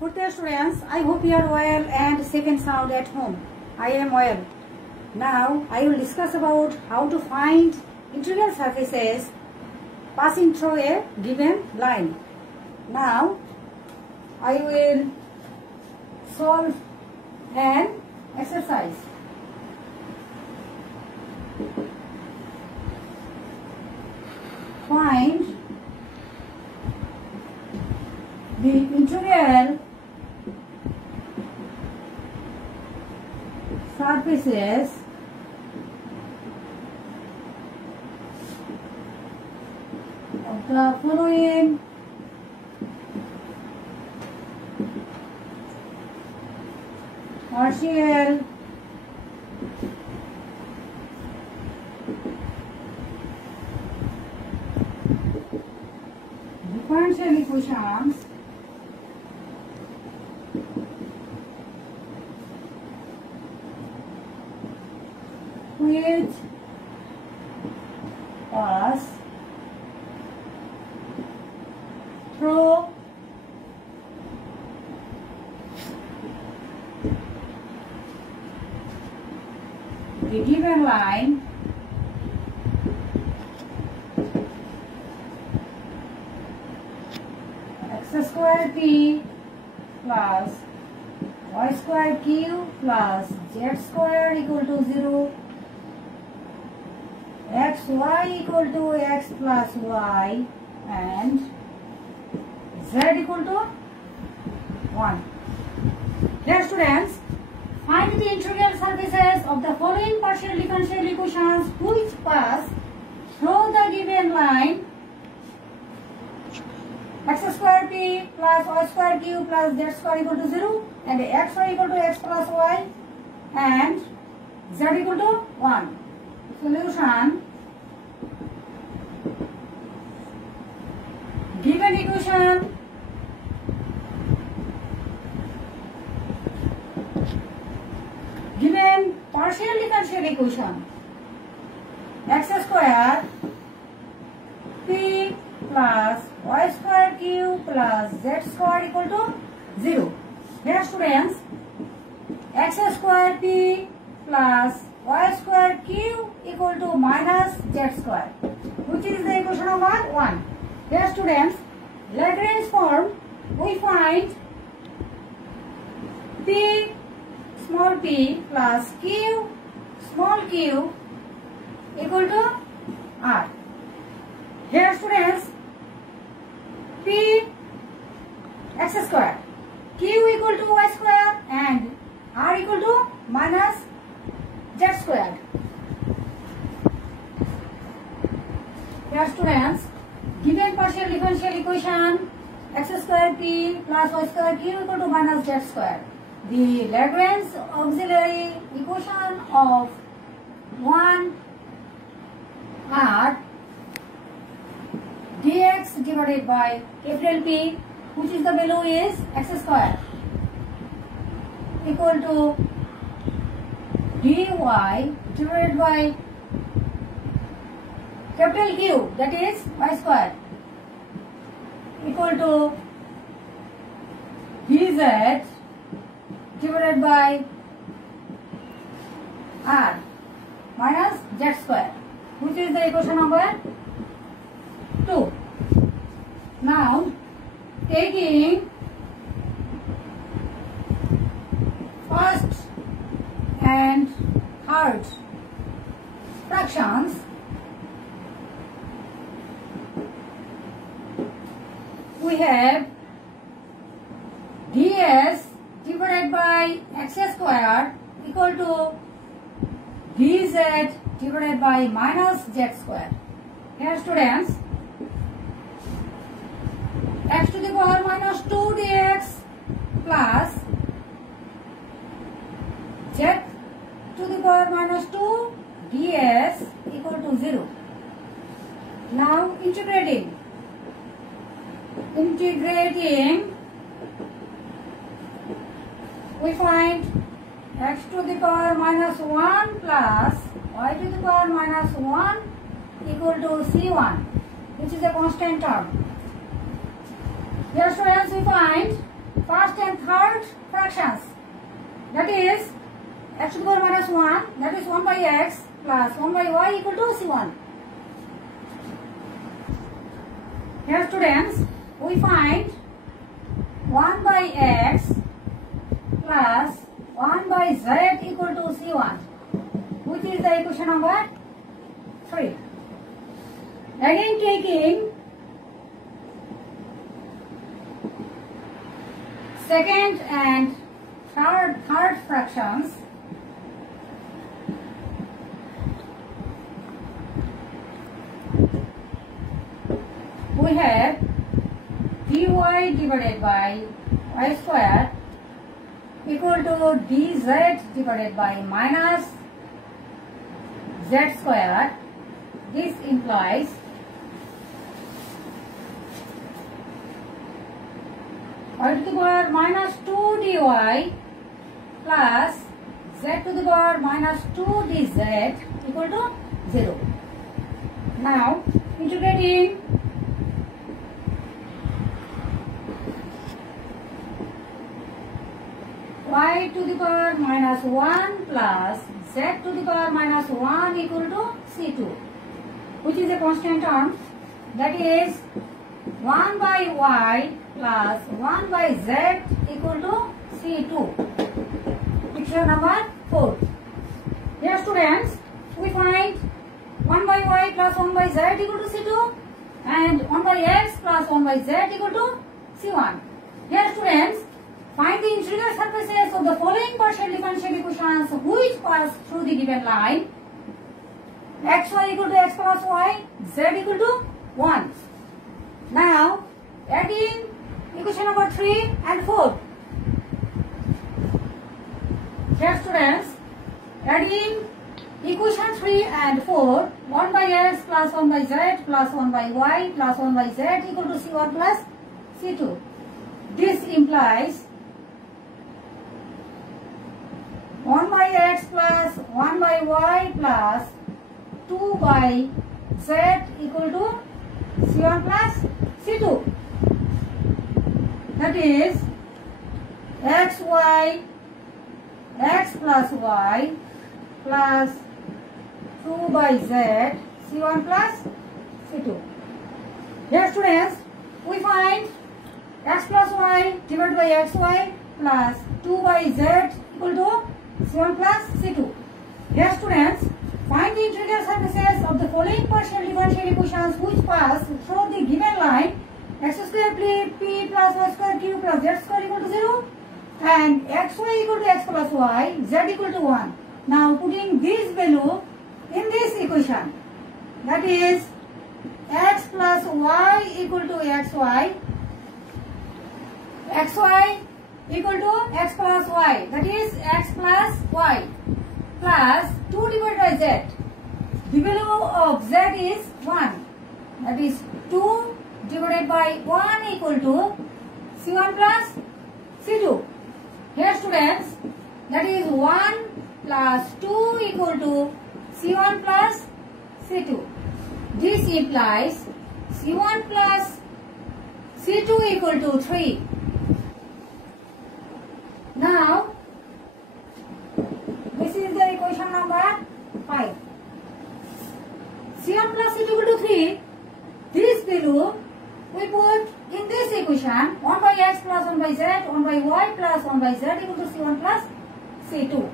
Good day, students. I hope you are well and safe and sound at home. I am well. Now I will discuss about how to find integral surfaces passing through a given line. Now I will solve an exercise. Find the integral surfaces of the following partial differential equations which pass through the given line x square p plus y square q plus z square equal to 0, xy equal to x plus y and z equal to 1. Dear students, find the integral surfaces of the following partial differential equations which pass through the given line x square p plus y square q plus z square equal to 0 and xy equal to x plus y and z equal to 1. Solution. Given equation given partial differential equation x square p plus y square q plus z square equal to 0. Dear students, x square p plus y square q equal to minus z square, which is the equation number 1. Dear students, Lagrange form, we find p small p plus q small q equal to r. Here students, p x square, q equal to y square and r equal to minus z square. Here students, given partial differential equation x square p plus y square q equal to minus z square. The Lagrange auxiliary equation of 1 r dx divided by capital P, which is the value is x square, equal to dy divided by capital Q, that is y square, equal to dz divided by r minus z square, which is the equation number 2. Now, taking first and third fractions, we have ds divided by x square equal to dz divided by minus z square. Here students, x to the power minus 2 dx plus z to the power minus 2 ds equal to 0. Now integrating, we find x to the power minus 1 plus y to the power minus 1 equal to c1, which is a constant term. Here students, we find first and third fractions. That is x to the power minus 1, that is 1 by x plus 1 by y equal to C1. Here students, we find 1 by x plus 1 by z equal to C1, which is the equation number 3. Again taking second and third fractions, we have dy divided by y square equal to dz divided by minus z square. This implies y to the power minus 2 dy plus z to the power minus 2 dz equal to 0. Now integrating y to the power minus 1 plus z to the power minus 1 equal to C2, which is a constant term, that is 1 by y plus 1 by z equal to C2. Picture number 4. Here students, we find 1 by y plus 1 by z equal to C2 and 1 by x plus 1 by z equal to C1. Here students, find the interior surfaces of the following partial differential equations which pass through the given line. Xy equal to x plus y, z equal to 1. Now, adding equation number 3 and 4. Here students, adding equation 3 and 4, 1 by x plus 1 by z plus 1 by y plus 1 by z equal to C1 plus C2. This implies 1 by x plus 1 by y plus 2 by z equal to C1 plus C2. That is xy x plus y plus 2 by z C1 plus C2. Here students, we find x plus y divided by xy plus 2 by z equal to C1 plus C2. Here students, find the interior surfaces of the following partial differential equations which pass through the given line. X square p plus y square q plus z square equal to 0 and xy equal to x plus y, z equal to 1. Now putting this value in this equation, that is x plus y equal to xy, xy equal to x plus y, that is x plus y plus 2 divided by z. The value of z is 1, that is 2 divided by 1 equal to C1 plus C2. Here students, that is 1 plus 2 equal to C1 plus C2. This implies C1 plus C2 equal to 3. Now, this is the equation number 5. C1 plus C2 equal to 3. This value we put in this equation 1 by x plus 1 by z, 1 by y plus 1 by z equal to C1 plus C2.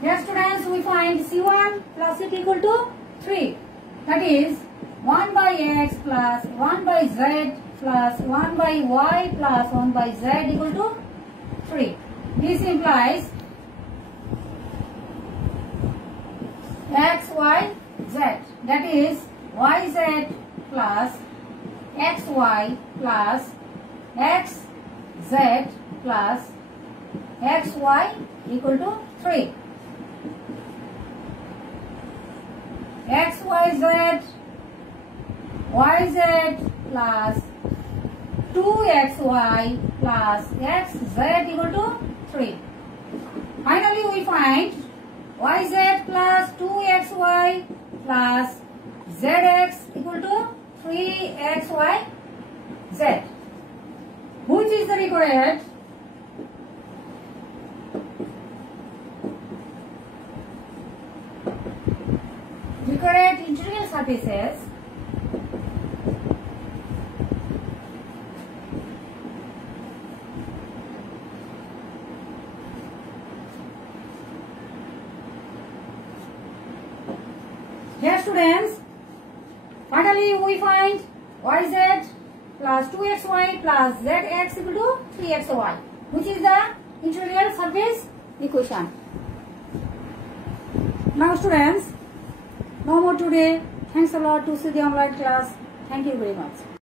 Here students, we find C1 plus C2 equal to 3. That is 1 by x plus 1 by z plus 1 by y plus 1 by z equal to 3. This implies x, y, z. That is yz plus xy plus xz plus xy equal to 3. xyz yz plus 2xy plus xz equal to 3. Finally, we find yz plus 2xy plus zx equal to 3xyz. Which is the required integral surfaces here students. Finally we find yz plus 2xy plus zx equal to 3xy, which is the integral surface equation. Now students, no more today. Thanks a lot to see the online class. Thank you very much.